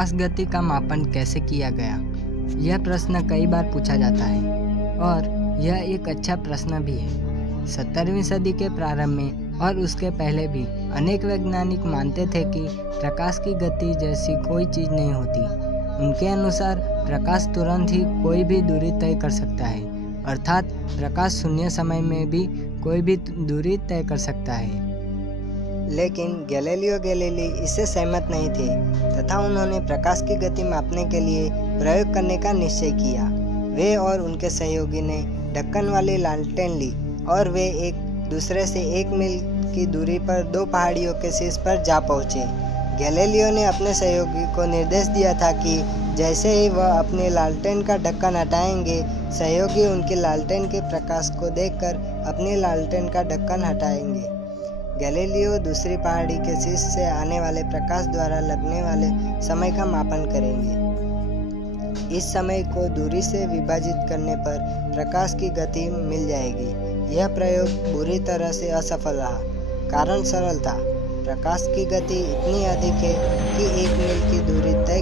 प्रकाश गति का मापन कैसे किया गया? यह प्रश्न कई बार पूछा जाता है और यह एक अच्छा प्रश्न भी है। 17वीं सदी के प्रारंभ में और उसके पहले भी अनेक वैज्ञानिक मानते थे कि प्रकाश की गति जैसी कोई चीज़ नहीं होती। उनके अनुसार प्रकाश तुरंत ही कोई भी दूरी तय कर सकता है, अर्थात प्रकाश शून्य समय में भी कोई भी दूरी तय कर सकता है। लेकिन गैलीलियो गैलीली इससे सहमत नहीं थे तथा उन्होंने प्रकाश की गति मापने के लिए प्रयोग करने का निश्चय किया। वे और उनके सहयोगी ने ढक्कन वाली लालटेन ली और वे एक दूसरे से 1 मील की दूरी पर 2 पहाड़ियों के शीर्ष पर जा पहुँचे। गैलीलियो ने अपने सहयोगी को निर्देश दिया था कि जैसे ही वह अपनी लालटेन का ढक्कन हटाएंगे, सहयोगी उनकी लालटेन के प्रकाश को देखकर अपनी लालटेन का ढक्कन हटाएंगे। गैलीलियो दूसरी पहाड़ी के शीर्ष से आने वाले प्रकाश द्वारा लगने वाले समय का मापन करेंगे। इस समय को दूरी से विभाजित करने पर प्रकाश की गति मिल जाएगी। यह प्रयोग बुरी तरह से असफल रहा। कारण सरल था, प्रकाश की गति इतनी अधिक है कि 1 मील की दूरी तय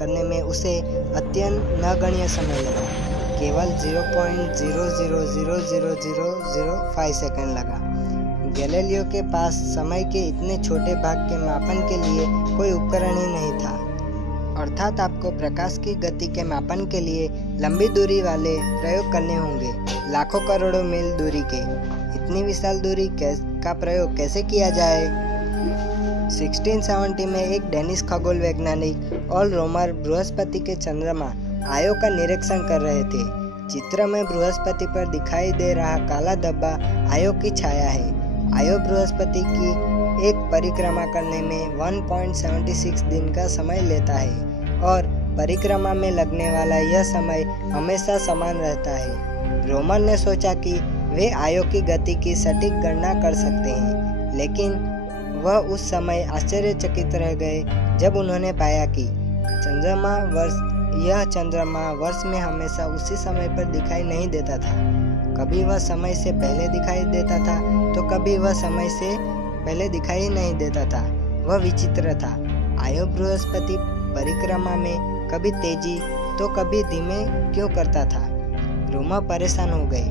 करने में उसे अत्यंत नगण्य समय लगा। केवल 0.000005 सेकंड लगा। गैलीलियो के पास समय के इतने छोटे भाग के मापन के लिए कोई उपकरण ही नहीं था, अर्थात आपको प्रकाश की गति के मापन के लिए लंबी दूरी वाले प्रयोग करने होंगे, लाखों करोड़ों मील दूरी के। इतनी विशाल दूरी का प्रयोग कैसे किया जाए? 1670 में एक डेनिश खगोल वैज्ञानिक और रोमर बृहस्पति के चंद्रमा आयो का निरीक्षण कर रहे थे। चित्र में बृहस्पति पर दिखाई दे रहा काला धब्बा आयो की छाया है। आयो बृहस्पति की एक परिक्रमा करने में 1.76 दिन का समय लेता है और परिक्रमा में लगने वाला यह समय हमेशा समान रहता है। रोमर ने सोचा कि वे आयो की गति की सटीक गणना कर सकते हैं, लेकिन वह उस समय आश्चर्यचकित रह गए जब उन्होंने पाया कि चंद्रमा वर्ष में हमेशा उसी समय पर दिखाई नहीं देता था। कभी वह समय से पहले दिखाई देता था तो कभी वह समय से पहले दिखाई नहीं देता था। वह विचित्र था। आयो बृहस्पति परिक्रमा में कभी तेजी तो कभी धीमे क्यों करता था? रोमर परेशान हो गए।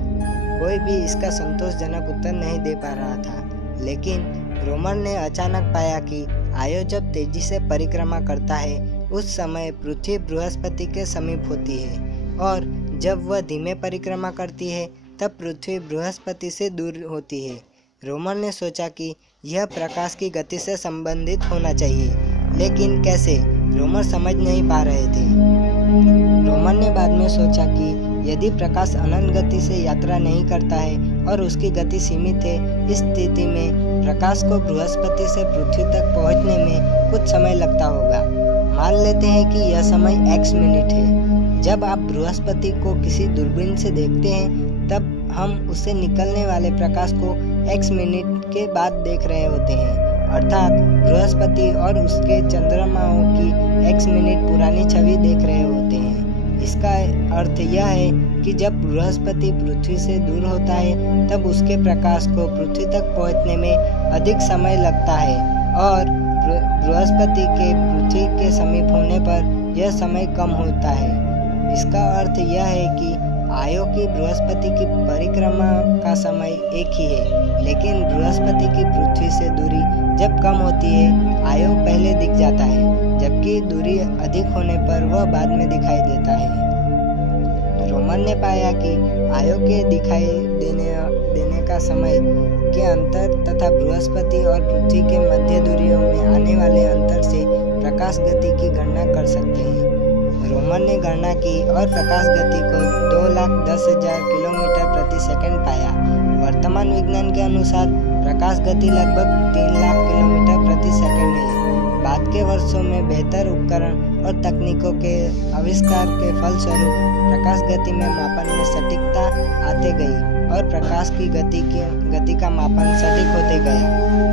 कोई भी इसका संतोषजनक उत्तर नहीं दे पा रहा था। लेकिन रोमर ने अचानक पाया कि आयो जब तेजी से परिक्रमा करता है उस समय पृथ्वी बृहस्पति के समीप होती है और जब वह धीमे परिक्रमा करती है तब पृथ्वी बृहस्पति से दूर होती है। रोमर ने सोचा कि यह प्रकाश की गति से संबंधित होना चाहिए, लेकिन कैसे? रोमर समझ नहीं पा रहे थे। रोमर ने बाद में सोचा कि यदि प्रकाश अनंत गति से यात्रा नहीं करता है और उसकी गति सीमित है, इस स्थिति में प्रकाश को बृहस्पति से पृथ्वी तक पहुंचने में कुछ समय लगता होगा। मान लेते हैं कि यह समय x मिनट है। जब आप बृहस्पति को किसी दूरबीन से देखते हैं तब हम उससे निकलने वाले प्रकाश को x मिनट के बाद देख रहे होते हैं, अर्थात बृहस्पति और उसके चंद्रमाओं की x मिनट पुरानी छवि देख रहे होते हैं। इसका अर्थ यह है कि जब बृहस्पति पृथ्वी से दूर होता है तब उसके प्रकाश को पृथ्वी तक पहुंचने में अधिक समय लगता है और बृहस्पति के पृथ्वी के समीप होने पर यह समय कम होता है। इसका अर्थ यह है कि आयो की बृहस्पति की परिक्रमा का समय एक ही है, लेकिन बृहस्पति की पृथ्वी से दूरी जब कम होती है आयो पहले दिख जाता है, जबकि दूरी अधिक होने पर वह बाद में दिखाई देता है। रोमर ने पाया कि आयो के दिखाई देने का समय के अंतर तथा बृहस्पति और पृथ्वी के मध्य दूरियों में आने वाले अंतर से प्रकाश गति की गणना कर सकते हैं। रोमर ने गणना की और प्रकाश गति को 2,10,000 किलोमीटर प्रति सेकंड पाया। वर्तमान विज्ञान के अनुसार प्रकाश गति लगभग 3 लाख किलोमीटर प्रति सेकंड है। बाद के वर्षों में बेहतर उपकरण और तकनीकों के आविष्कार के फलस्वरूप प्रकाश गति में मापन में सटीकता आते गई और प्रकाश की गति का मापन सटीक होते गया।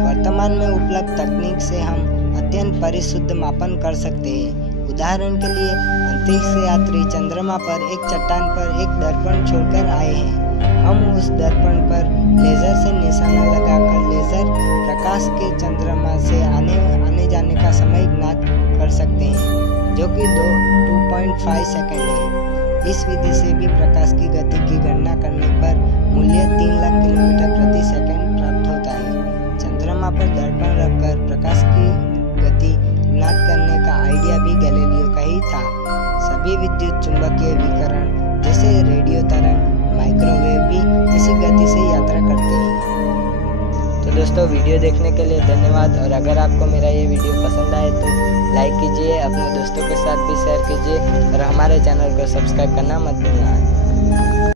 वर्तमान में उपलब्ध तकनीक से हम अत्यंत परिशुद्ध मापन कर सकते हैं। उदाहरण के लिए अंतरिक्ष यात्री चंद्रमा पर एक चट्टान पर एक दर्पण छोड़कर आए हैं। हम उस दर्पण पर लेजर से निशाना लगाकर लेजर प्रकाश के चंद्रमा से आने जाने का समय ज्ञात कर सकते हैं, जो कि 2.5 सेकंड है। इस विधि से भी प्रकाश की गति की गणना करने पर मूल्य 3 लाख किलोमीटर प्रति सेकंड प्राप्त होता है। चंद्रमा पर दर्पण रखकर प्रकाश की गति ज्ञात करने का आइडिया भी गैलीलियो का ही था। सभी विद्युत चुंबकीय विकिरण जैसे रेडियो तरंग, माइक्रोवेव भी इसी गति से यात्रा करते हैं। तो दोस्तों, वीडियो देखने के लिए धन्यवाद। और अगर आपको मेरा ये वीडियो पसंद आए तो लाइक कीजिए, अपने दोस्तों के साथ भी शेयर कीजिए और हमारे चैनल को सब्सक्राइब करना मत भूलना।